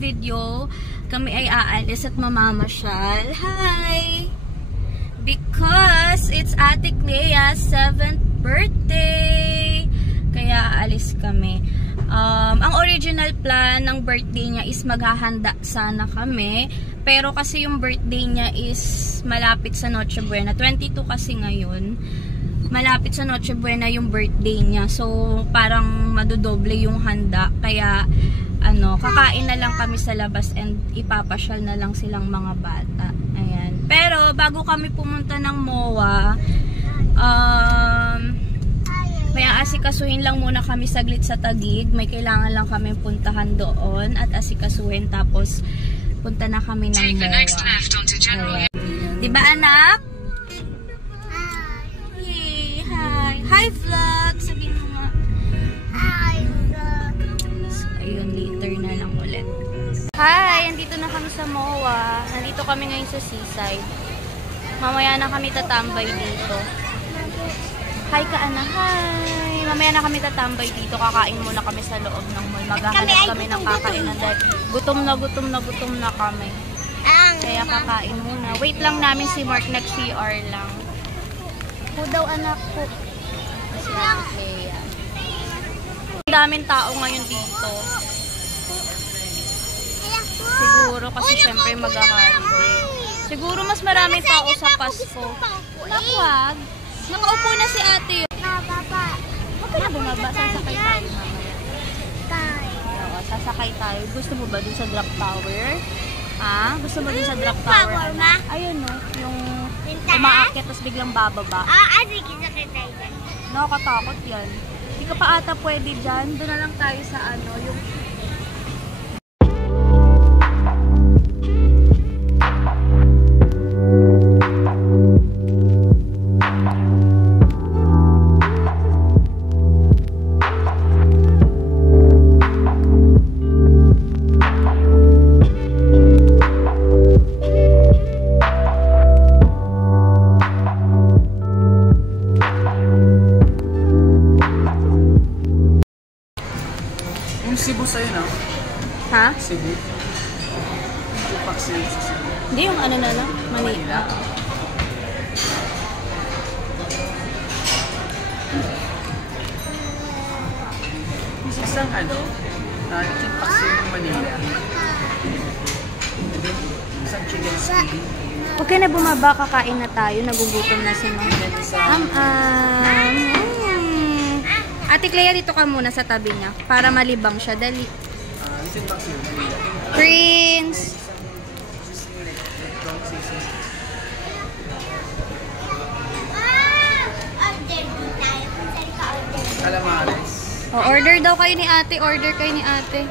Video, kami ay aalis at mamamasyal. Hi! Because it's Ate Clea's 7th birthday. Kaya aalis kami. Ang original plan ng birthday niya is maghahanda sana kami. Pero kasi yung birthday niya is malapit sa Noche Buena. 22 kasi ngayon. Malapit sa Noche Buena yung birthday niya. So, parang madodoble yung handa. Kaya, kakain na lang kami sa labas and ipapasyal na lang silang mga bata. Ayan. Pero, bago kami pumunta ng MOA, may aasikasuhin lang muna kami saglit sa Taguig. May kailangan lang kami puntahan doon at asikasuhin. Tapos, punta na kami ng MOA. Ayan. Diba, anak? Hey, hi. Hi, vlog! Sabihin mo nga. Hi, vlog! So, ayun, later na lang ulit. Hi! Andito na kami sa MOA. Nandito kami ngayon sa seaside. Mamaya na kami tatambay dito. Hi ka, anak. Hi! Mamaya na kami tatambay dito. Kakain muna kami sa loob ng mall. Maghahanap kami ng kakainan dahil gutom na kami. Kaya kakain muna. Wait lang namin si Mark. Nag-CR lang. Po daw, anak po. Si Clea. Ang daming tao ngayon dito. Siguro kasi syempre mag-holiday. Siguro mas maraming tao sa Pasko. Wag. Nakaupo na si ate. Huwag ka na bumaba. Sasakay tayo mamaya. Oo, sasakay tayo. Gusto mo ba dun sa drop tower? Ha? Gusto mo dun sa drop tower? Ayun no. Yung umaakyat tapos biglang bababa. Sige, sakay tayo dyan. Nakakatakot yan. Hindi ka pa ata pwede dyan. Doon na lang tayo sa yung... Cebu sa'yo na? Ha? Cebu? Tupak Cebu sa Cebu. Hindi, yung ano na lang. Manila. Isang Tupak Cebu Manila. Isang chicken steak. Huwag ka na bumaba, kakain na tayo. Nagugutom na si Mama. Ate Clea, dito ka muna sa tabi niya para malibang siya. Dali. Prince! Calamares. Order daw kayo ni ate. Order kayo ni ate.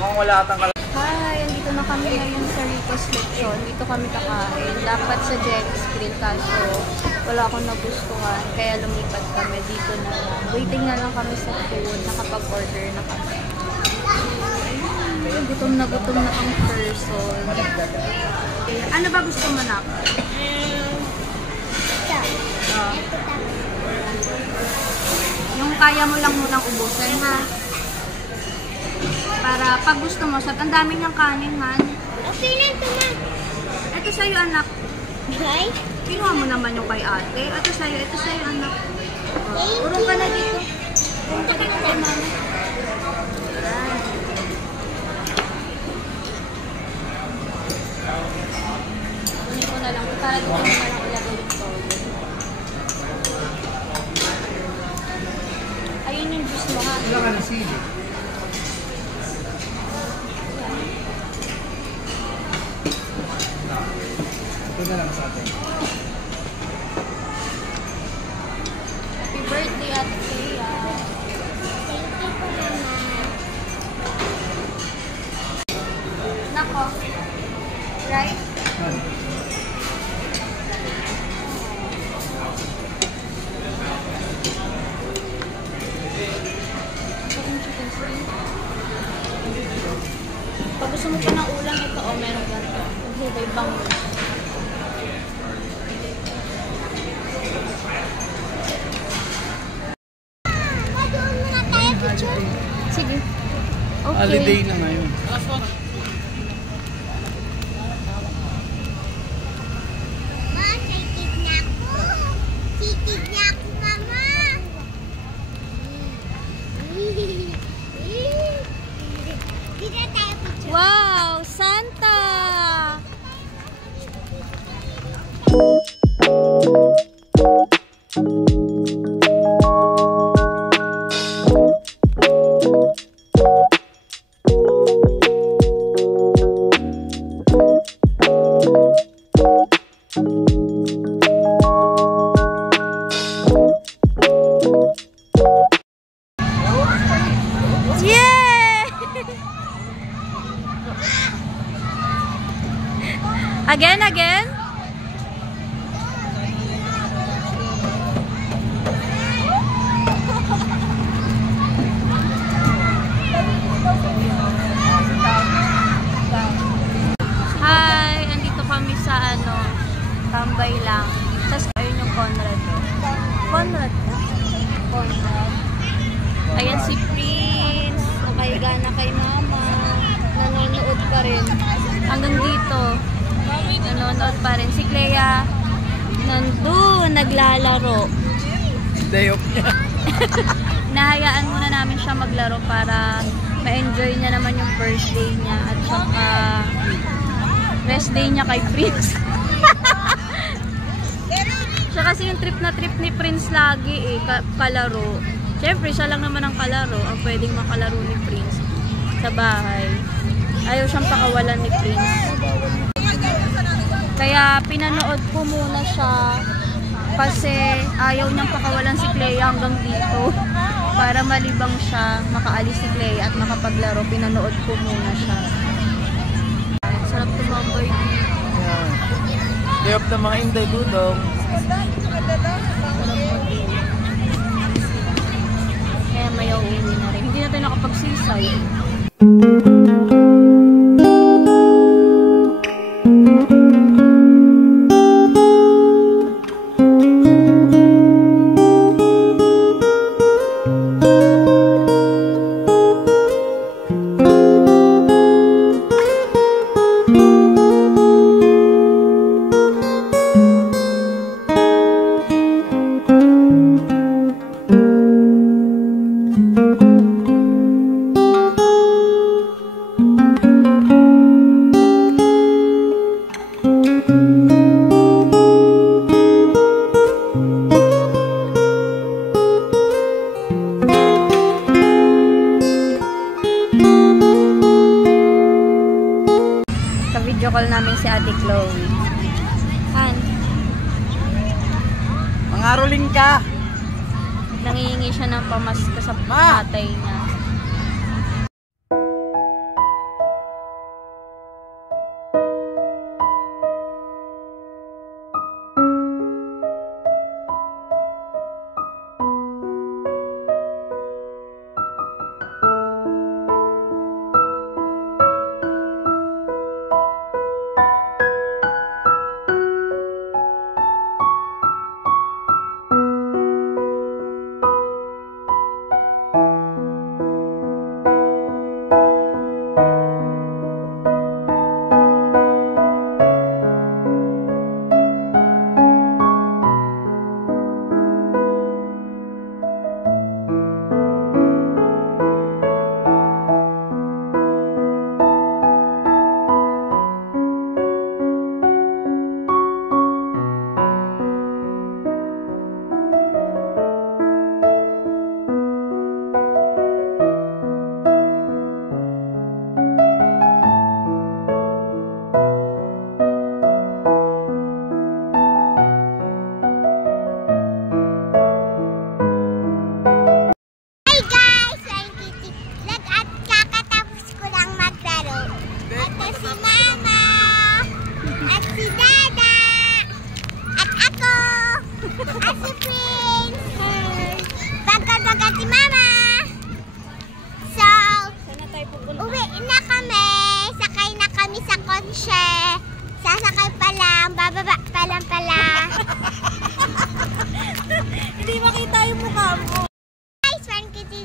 Mukhang wala atang Hi! Andito na kami ngayon sa Rico's Lechon. Dito kami kakain. Dapat sa Jerry's Grill kaso wala akong nagustuhan. Kaya lumipat kami dito na lang. Waiting na lang kami sa food. Nakapag-order na kami. Gutom na ang person. Ano ba gusto mo na? Yung kaya mo lang munang ubusin, ha? Para pag gusto mo, ang dami niyang kanin, Han. Okay na ito na. Ito sa'yo, anak. Hi. Kinuha mo naman yung kay ate. Ito sa'yo, anak. Urong ka na dito. Urong ka dito kay mama. Kunin ko na lang. Para dito na lang ilagay yung toyo. Ayun yung juice mo, ha? Wala ka na sili. Ito na lang sa atin. Happy birthday, Ate Clea. Thank you po, Mama. Nako. Right? Pag gusto mo pa ng ulam, ito o, meron ganito. Hubay pang Doon muna tayo picture. sige. Okay. Holiday na ngayon. Ma, sitig na ako. Sitig na ako, mama. Dito tayo picture. Wow! Santa! Yay! Again? Hi! Andito kami sa tambay lang. Tapos ayun yung Conrad. Conrad? Ayan si Prince. Nakahiga na kay mama. Nanonood pa rin. Hanggang dito. Nanonood pa rin. Si Clea, nandun, naglalaro. Day off niya. Nahayaan muna namin siya maglaro para ma-enjoy niya naman yung first day niya. At saka, rest day niya kay Prince. Siya kasi yung trip ni Prince lagi kalaro. Siyempre, siya lang naman ang kalaro. Ang pwedeng makalaro ni Prince sa bahay. Ayaw siyang pakawalan ni Prince. Kaya pinanood ko muna siya kasi ayaw niyang pakawalan si Clea hanggang dito. Para malibang siya, makaalis si Clea at makapaglaro. Pinanood ko muna siya. Sarap tumambay dito. Day off ng mga Inday Dudong. Kaya may uwi na rin. Hindi na tayo nakapagsisay. Video call namin si Ate Chloe. Han, Mangaroling ka! nangihingi siya ng pamasko sa Ma! tatay niya.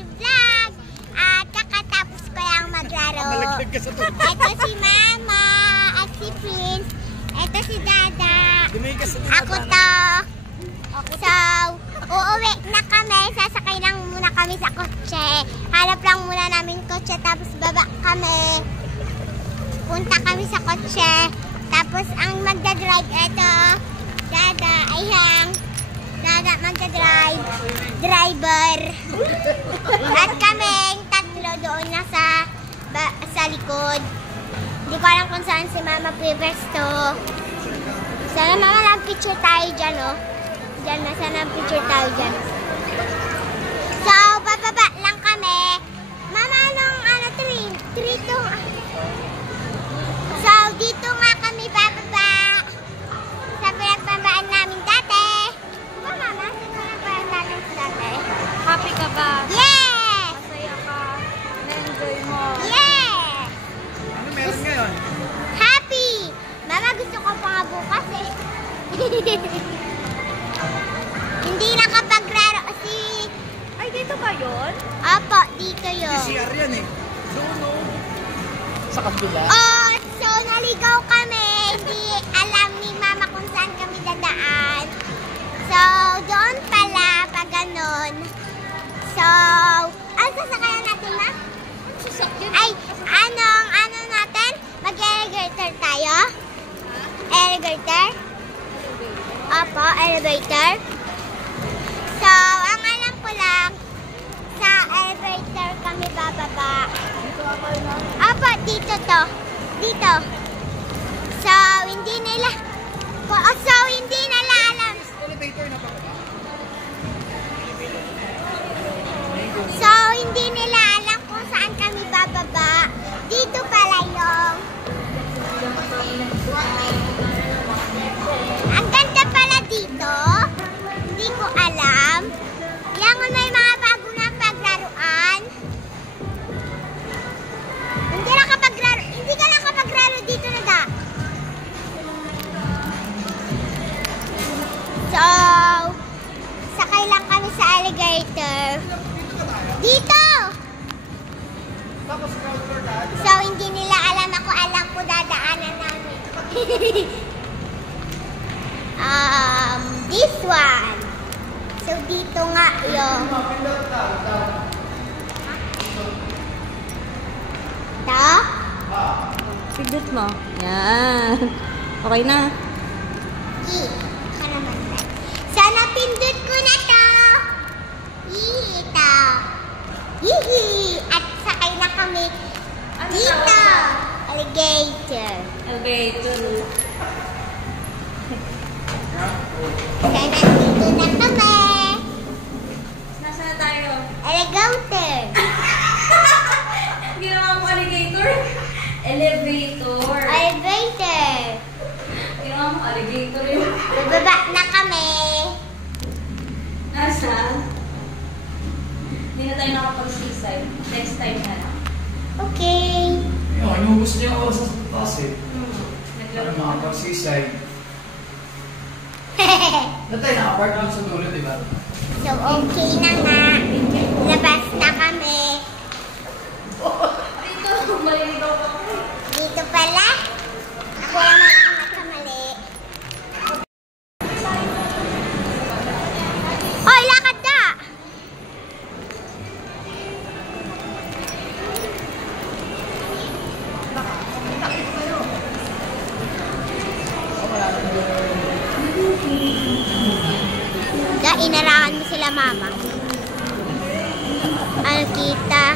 vlog. At kakatapos ko lang maglaro. Ito si Mama at si Prince. Ito si Dada. Ako to. So, uuwi na kami. Sasakay lang muna kami sa kotse. Hanap lang muna namin kotse. Tapos baba kami. Punta kami sa kotse. Tapos ang magdadrive ito. Dada. Ayang. Dada magdadrive. Driver. At kaming tatlo doon na sa likod. Hindi ko alam kung saan si Mama pipesto. Sana Mama lang picture tayo dyan, oh. Diyan na, sana picture tayo dyan. So, bababa lang kami. Mama, anong tree to? So, dito nga kami bababa. Sa pinagpambaan namin dati. Mama, sa pinagpambaan namin dati. Happy ka ba? Yes! Masaya ka? Na-enjoy mo? Yes! Ano meron ngayon? Happy! Mama, gusto ko pa nga bukas eh. Hindi nakapaglaro si... Ay, dito ba yun? Opo, dito yun. PCR yan eh. No. Sa kabila. Oh, so naligaw kami. Hindi alam ni Mama kung saan kami dadaan. So, doon pala, pag ganun. So, ano sasakayan natin, Ma? Sasakyan. Ay, ano natin? Mag-elevator tayo? Elevator? Opo, elevator. So, ang alam ko lang, sa elevator kami bababa. Opo, dito to. Dito. So, hindi nila alam. Elevator na pa. So, hindi nila alam kung saan kami bababa. Dito pala yung... Ang ganda pala dito. Hindi ko alam. Yan may mga bago na paglaruan. Hindi ka nakapaglaro dito na da. So, sakay lang kami sa alligator. Dito! So, hindi nila alam ako. Alam ko dadaanan namin. This one. So, dito nga yung... Ito? Pindot mo. Yan. Okay na. Sana pindot ko na to. Ito. Hihi. At sakay na kami dito. Alligator. Elevator. Sana dito na kami. Nasaan na tayo? Alligator. Ginawa mo alligator? Elevator. Elevator. Ginawa mo alligator yun. Bababa na kami. Nasaan? Hindi na tayo nakapag-seaside. Next time na lang. Okay. Inubos niya ako sa taas eh. Naglaro Ano ka. mga pag-seaside. Na tayo naka-apartment sa dulo, di ba? So, okay na nga. Labas na kami. Dito, maliligaw ka. Dito pala. Ako naman ang nakamali. Oy, lakad na! Inarangan mo sila, Mama. Ano kita?